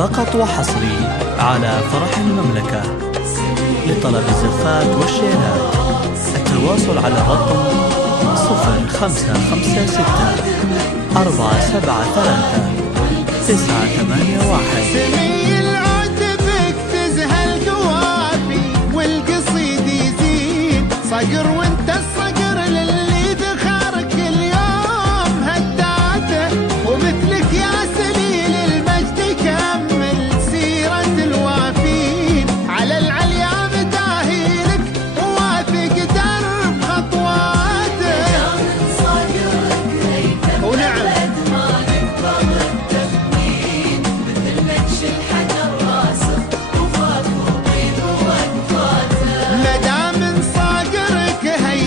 فقط وحصري على فرح المملكة. لطلب الزفات والشيلات التواصل على الرقم 0556 473 981. سمي العود بك تزهى القوافي والقصيد يزيد صقر، وانت الصقر للي دخارك اليوم هداته، ومثلك يا سليل المجد كمل سيرة الوافين، على العليا مداهيلك ووافق درب خطواته. ونعم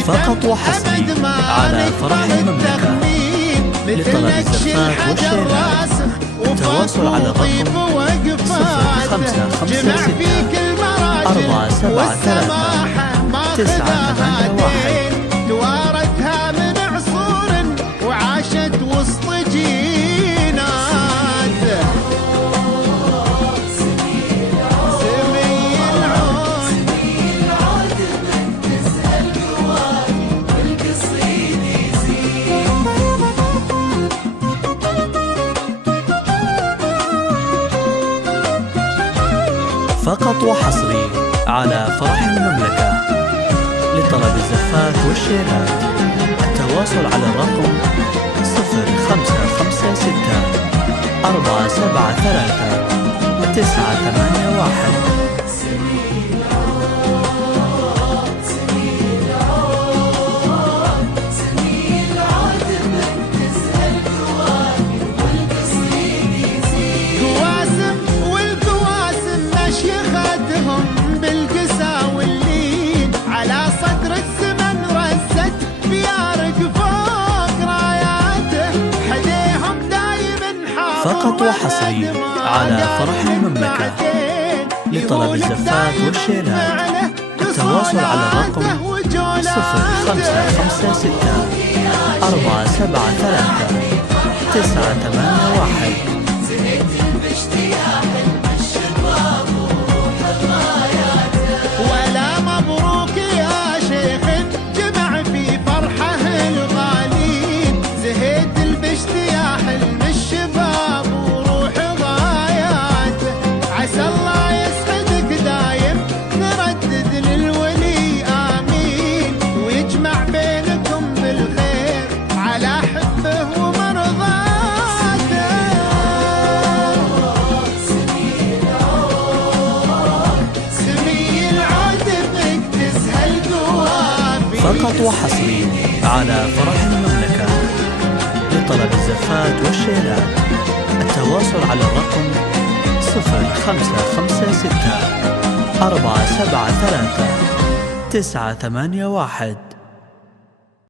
فقط وحصري على فرح المملكة. لطلب الزفات والشيلات التواصل على الرقم 0556 473 981. توارثها من عصور وعاشت وسط جينات. فقط وحصري على فرح المملكة. لطلب الزفات والشيلات التواصل على الرقم 0556 473 981. بالقسا واللين على صدر الزمن رزت بيارق فوق راياته، حديهم دايم فقط وحصري على فرح المملكة. لطلب الزفات والشيلات التواصل على الرقم 0556 473 981. ولا مبروك يا شيخ جمع في فرحه الغالين، زهيد الباشتياح حلم الشباب وروح غاياته، عسى الله يسعدك دايم نردد للولي آمين، ويجمع بينكم بالخير على حبه ومرضاته. فقط وحصري على فرح المملكة. لطلب الزفات والشيلات التواصل على الرقم 0556 473 981.